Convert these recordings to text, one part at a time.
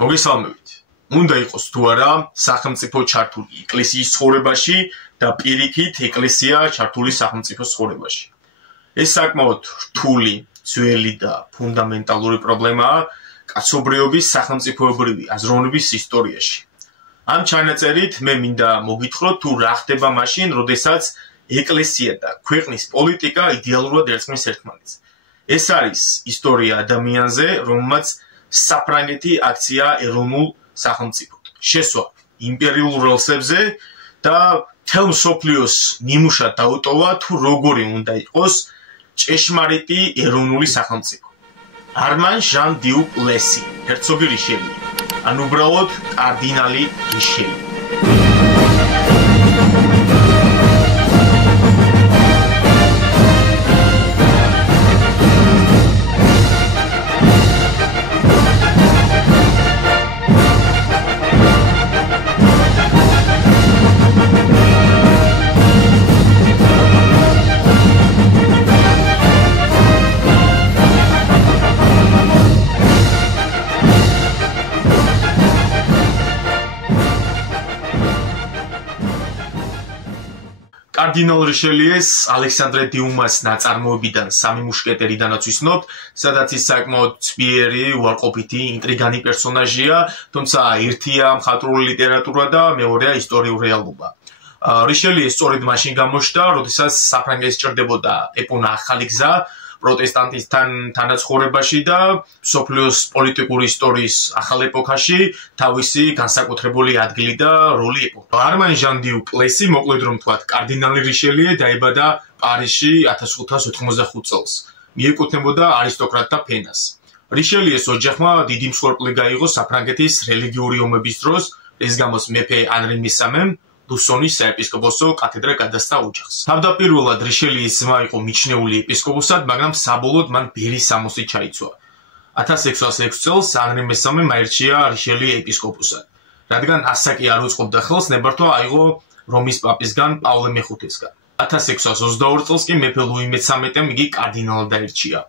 მოგესალმებით. უნდა იყოს თუ არა სახელმწიფო ჩართული ეკლესიის ცხოვრებაში და პირიქით ეკლესია ჩართული სახელმწიფო ცხოვრებაში. ეს საკმაოდ რთული, ძველი და ფუნდამენტალური პრობლემაა კაცობრიობის სახელმწიფოებრივი აზროვნების ისტორიაში. ამ ჩანაწერით მე მინდა მოგითხროთ თუ რა ხდება მაშინ, როდესაც ეკლესია და ქვეყნის პოლიტიკა იდეალურად ერწყმის ერთმანეთს. ეს არის ისტორია ადამიანზე, რომელმაც საფრანგეთი აქცია ეროვნულ სახელმწიფოდ. შესვა იმპერიულ რელსებზე და მთელ მსოფლიოს ნიმუშად დაუტოვა თუ როგორი უნდა იყოს ჭეშმარიტი ეროვნული სახელმწიფო. არმან ჟან დიუ პლესი, ჰერცოგი რიშელი, ან უბრალოდ კარდინალი რიშელი. კარდინალ რიშელიეს ალექსანდრე დიუმას ნაწარმოებიდან სამი მუშკეტერიდანაც ვიცნობთ, სადაც ის საკმაოდ ძლიერი, უარყოფითი, ინტრიგანი პერსონაჟია, თუმცა ერთია მხატვრული ლიტერატურა და მეორეა ისტორიული რეალობა. რიშელიე სწორედ მაშინ გამოჩნდა, როდესაც საფრანგეთს სჭირდებოდა ეპონა ახალი გზა პროტესტანტისთან თანაცხოვრებაში და მსოფლიოს პოლიტიკური ისტორიის ახალ ეპოქაში თავისი განსაკუთრებული ადგილი და როლი ეპოვა. არმან ჟან დიუ პლესი, მოკლედ რომ ვთქვათ, კარდინალი რიშელიე დაიბადა პარიზში 1585 წელს. მიეკუთვნებოდა არისტოკრატთა ფენას. რიშელიეს ოჯახმა დიდი მსხვერპლი გაიღო საფრანგეთის რელიგიური ომების დროს, რის გამოც მეფე ანრი მესამემ ლუსონის საეპისკოპოსო კათედრა გადასცა ოჯახს. თავდაპირველად რიშელიეს ძმა იყო მიჩნეული ეპისკოპოსად, მაგრამ საბოლოოდ მან ბერის სამოსი ჩაიცვა. 1606 წელს ანრი მესამემ აირჩია რიშელიე ეპისკოპოსად. რადგან ასაკი არ უწყობდა ხელს, ნებართვა აიღო რომის პაპისგან პავლე მეხუთესგან. 1622 წელს კი მეფე ლუი მე-13-მ იგი კარდინალად აირჩია.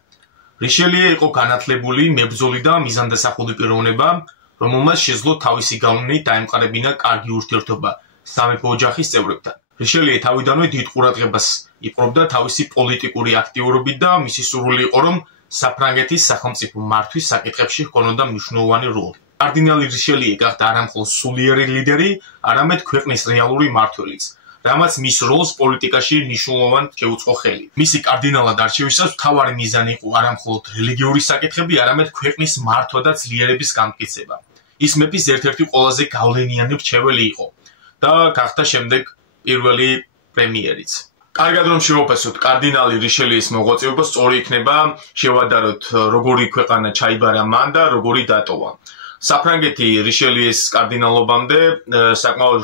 რიშელიე იყო განათლებული, მებრძოლი და მიზანდასახული პიროვნება, რომელმაც შეძლო თავისი გავლენით დაემყარებინა კარგი ურთიერთობა სამეფო ოჯახის წევრებთან. რიშელიე თავიდანვე დიდ ყურადღებას იპყრობდა თავისი პოლიტიკური აქტიურობით და მისი სურვილი იყო, რომ საფრანგეთის სახელმწიფო მართვის საკითხებში ჰქონოდა მნიშვნელოვანი როლი. კარდინალი რიშელიე გახდა არამხოლოდ სულიერი ლიდერი, არამედ ქვეყნის რეალური მმართველიც, რამაც მის როლს პოლიტიკაში მნიშვნელოვნად შეუწყო ხელი. მისი კარდინალად არჩევისას მთავარი მიზანი იყო არამხოლოდ რელიგიური საკითხები, არამედ ქვეყნის მართვა და ძლიერების განმტკიცება. ის მეფის ერთ-ერთი ყველაზე გავლენიანი მრჩეველი იყო და გახდა შემდეგ პირველი პრემიერიც. კარგად რომ შევაფასოთ კარდინალი რიშელიეს მოღვაწეობა, სწორი იქნება შევადაროთ როგორი ქვეყანა ჩაიბარა მან და როგორი დატოვა. საფრანგეთი რიშელიეს კარდინალობამდე საკმაოდ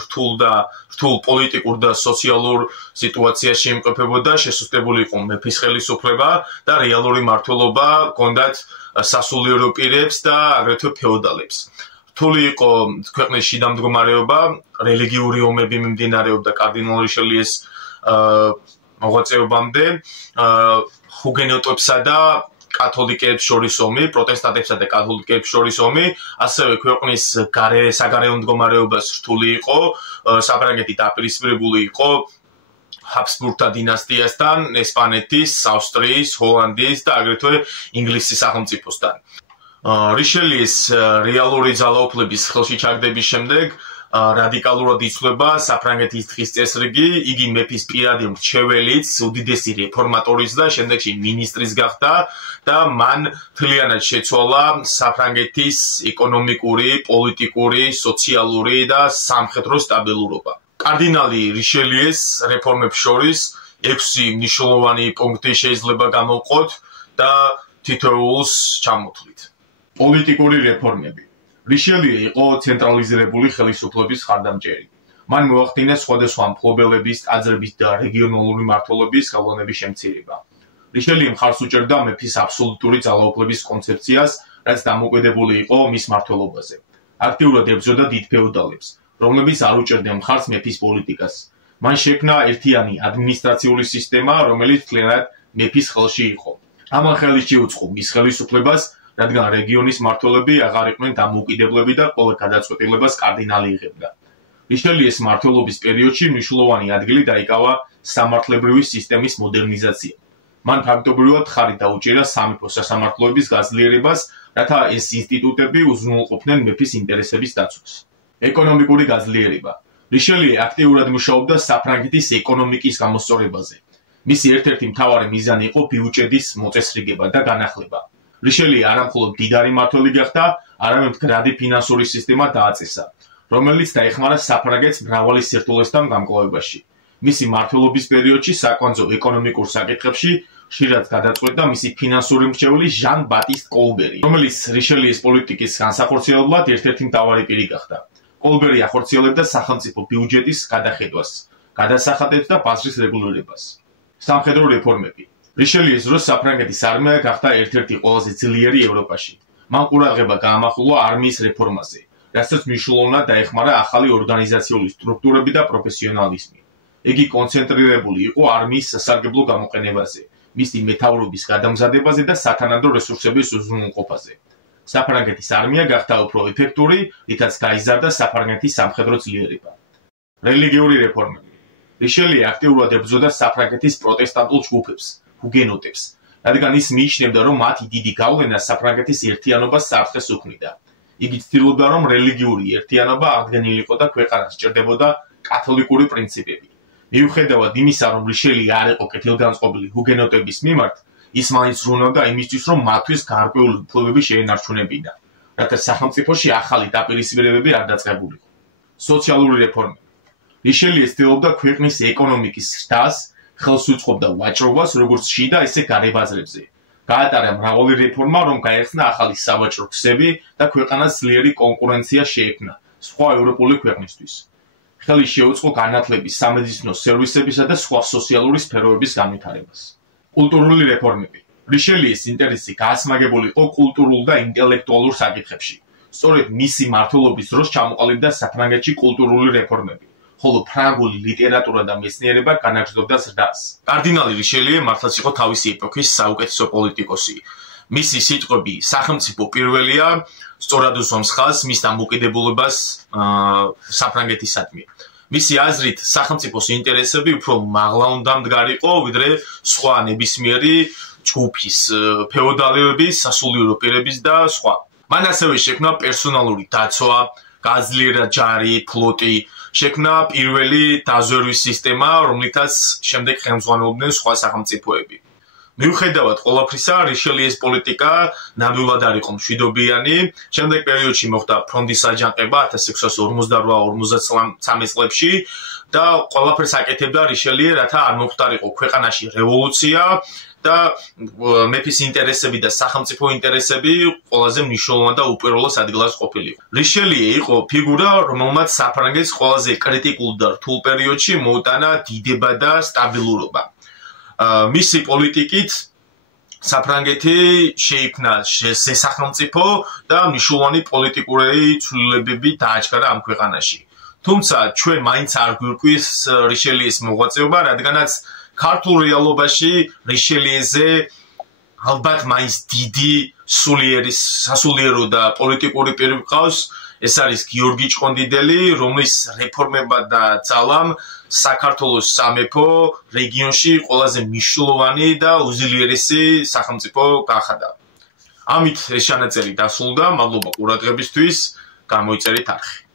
რთულ პოლიტიკურ და სოციალურ სიტუაციაში იმყოფებოდა, შესუსტებული იყო მეფის ხელისუფლება და რეალური მმართველობა ჰქონდათ სასულიერო პირებს და აგრეთვე ფეოდალებს. რთული იყო ქვეყნის შიდა მდგომარეობა, რელიგიური ომები მიმდინარეობდა კარდინალ რიშელიეს მოღვაწეობამდე, ჰუგენოტებსა და კათოლიკეებს შორის ომი, პროტესტანტებსა და კათოლიკეებს შორის ომი, ასევე ქვეყნის საგარეო მდგომარეობას რთული იყო, საფრანგეთი დაპირისპირებული იყო ჰაბსბურგთა დინასტიასთან, ესპანეთის, ავსტრიის, ჰოლანდიის და აგრეთვე ინგლისის სახელმწიფოსთან. რიშელიეს რეალური ძალაუფლების ხელში ჩაგდების შემდეგ რადიკალურად იცვლება საფრანგეთის დღის წესრიგი, იგი მეფის პირადი მრჩეველიც, უდიდესი რეფორმატორიც და შემდეგში მინისტრიც გახდა და მან მთლიანად შეცვალა საფრანგეთის ეკონომიკური, პოლიტიკური, სოციალური და სამხედრო სტაბილურობა. კარდინალი რიშელიეს რეფორმებს შორის 6 მნიშვნელოვანი პუნქტი შეიძლება გამოვყოთ და თითოეულს ჩამოთვლით. პოლიტიკური რეფორმები. რიშელიე იყო ცენტრალიზირებული ხელისუფლების ხარდამჭერი. მან მოახდინა სხვადასხვა მფლობელების, ტაძრების და რეგიონალური მმართველობის ხელოვნების შემცირება. რიშელიე მხარს უჭერდა მეფის აბსოლუტური ძალაუფლების კონცეფციას, რაც დამოკიდებული იყო მის მმართველობაზე. აქტიურად ებრძოდა დიდ ფეოდალებს, რომლებიც არ უჭერდნენ მხარს მეფის პოლიტიკას. მან შექმნა ერთიანი ადმინისტრაციული სისტემა, რომელიც მთლიანად მეფის ხელში იყო. ამან ხელი შეუწყო მის ხელისუფლებას, რადგან რეგიონის მმართველები აღარ იყვნენ დამოუკიდებლები და ყველა გადაწყვეტილებას კარდინალი იღებდა. რიშელიეს მმართველობის პერიოდში მნიშვნელოვანი ადგილი დაიკავა სამართლებრივი სისტემის მოდერნიზაციამ. მან ფაქტობრივად ხარი დაუჭირა სამეფო სასამართლოების გაძლიერებას, რათა ეს ინსტიტუტები უზრუნველყოფდნენ მეფის ინტერესების დაცვას. ეკონომიკური გაძლიერება. რიშელიე აქტიურად მუშაობდა საფრანგეთის ეკონომიკის გამოსწორებაზე. მისი ერთ-ერთი მთავარი მიზანი იყო ბიუჯეტის მოწესრიგება და განახლება. რიშელიე არამხოლოდ მდიდარი მმართველი გახდა, არამედ მდგრადი ფინანსური სისტემა დააწესა, რომელიც დაეხმარა საფრანგეთს მრავალი სირთულესთან გამკლავებაში. მისი მმართველობის პერიოდში საკვანძო ეკონომიკურ საკითხებში ხშირად გადაწყვეტდა მისი ფინანსური მრჩეველი ჟან ბატისტ კოლბერი, რომელიც რიშელიეს პოლიტიკის განსახორციელებლად ერთ-ერთი მთავარი პირი გახდა. კოლბერი ახორციელებდა სახელმწიფო ბიუჯეტის გადახედვას, გადასახადებს და ბაზრის რეგულირებას. სამხედრო რეფორმები. რიშელიეს დროს საფრანგეთის არმია გახდა ერთ-ერთი ყველაზე ძლიერი ევროპაში. მან ყურადღება გაამახვილა არმიის რეფორმაზე, რასაც მნიშვნელოვნად დაეხმარა ახალი ორგანიზაციული სტრუქტურები და პროფესიონალიზმი. იგი კონცენტრირებული იყო არმიის სასარგებლო გამოყენებაზე, მისი მეთაურობის გადამზადებაზე და სათანადო რესურსების უზრუნველყოფაზე. საფრანგეთის არმია გახდა უფრო ეფექტური, რითაც გაიზარდა საფრანგეთის სამხედრო ძლიერება. რელიგიური რეფორმები. რიშელიე აქტიურად ებრძოდა საფრანგეთის პროტესტანტულ ჯგუფებს, ჰუგენოტებს, რადგან ის მიიჩნევდა, რომ მათი დიდი გავლენა საფრანგეთის ერთიანობას საფრთხეს უქმნიდა. იგი ცდილობდა, რომ რელიგიური ერთიანობა აღდგენილიყო და ქვეყანას სჭირდებოდა კათოლიკური პრინციპები. მიუხედავად იმისა, რომ რიშელიე არ იყო კეთილგანწყობილი ჰუგენოტების მიმართ, ის მაინც ზრუნავდა იმისთვის, რომ მათთვის გარკვეული უფლებები შეენარჩუნებინა, რათა სახელმწიფოში ახალი დაპირისპირებები არ დაწყებულიყო. სოციალური რეფორმები. რიშელიე ცდილობდა ქვეყნის ეკონომიკის ზრდას, ხელს უწყობდა ვაჭრობას, როგორც შიდა, ისე გარე ბაზრებზე. გაატარა მრავალი რეფორმა, რომ გაეხსნა ახალი სავაჭრო ქსები და ქვეყანას ძლიერი კონკურენცია შეექმნა სხვა ევროპული ქვეყნისთვის. ხელი შეუწყო განათლების, სამედიცინო სერვისებისა და სხვა სოციალური სფეროების განვითარებას. კულტურული რეფორმები. რიშელიეს ინტერესი გაასმაგებული იყო კულტურულ და ინტელექტუალურ საკითხებში. სწორედ მისი მმართველობის დროს ჩამოყალიბდა საფრანგეთში კულტურული რეფორმები, ხოლო ფრანგული ლიტერატურა და მეცნიერება განაგრძობდა ზრდას. კარდინალი რიშელიე მართლაც იყო თავისი ეპოქის საუკეთესო პოლიტიკოსი. მისი სიტყვები სახელმწიფო პირველია, სწორად უსვამს ხაზს მის დამოუკიდებლობას საფრანგეთისადმი. მისი აზრით, სახელმწიფოს ინტერესები უფრო მაღლა უნდა მდგარიყო, ვიდრე სხვა ნებისმიერი ჯგუფის, ფეოდალების, სასულიერო პირების და სხვა. მან ასევე შექმნა პერსონალური დაცვა, გაძლიერა ჯარი, ფლოტი, შექმნა პირველი დაზვერვის სისტემა, რომლითაც შემდეგ ხელმძღვანელობდნენ სხვა სახელმწიფოები. მიუხედავად ყველაფრისა, რიშელიეს პოლიტიკა ნამდვილად არ იყო მშვიდობიანი. შემდეგ პერიოდში მოხდა ფრონტის აჯანყება 1648-53 წლებში და ყველაფერს აკეთებდა რიშელიე, რათა არ მომხდარიყო ქვეყანაში რევოლუცია და მეფის ინტერესები და სახელმწიფო ინტერესები ყველაზე მნიშვნელოვან და უპირველეს ადგილას ყოფილიყო. რიშელიე იყო ფიგურა, რომელმაც საფრანგეთს ყველაზე კრიტიკულ და რთულ პერიოდში მოუტანა დიდება და სტაბილურობა. მისი პოლიტიკით საფრანგეთი შეიქმნა სახელმწიფო და მნიშვნელოვანი პოლიტიკური ცვლილებები დააჩქარა ამ ქვეყანაში. თუმცა ჩვენ მაინც არ გვირკვის რიშელიეს მოღვაწეობა, რადგანაც ქართულ რეალობაში რიშელიეზე ალბათ მაინც დიდი სასულიერო და პოლიტიკური პირი გყავს. ეს არის გიორგი ჭყონდიდელი, რომლის რეფორმებმა და ძალამ საქართველოს სამეფო რეგიონში ყველაზე მნიშვნელოვანი და უძლიერესი სახელმწიფო გახადა. ამით ეს ჩანაწერი დასრულდა. მადლობა ყურადღებისთვის. გამოიწერით არხი.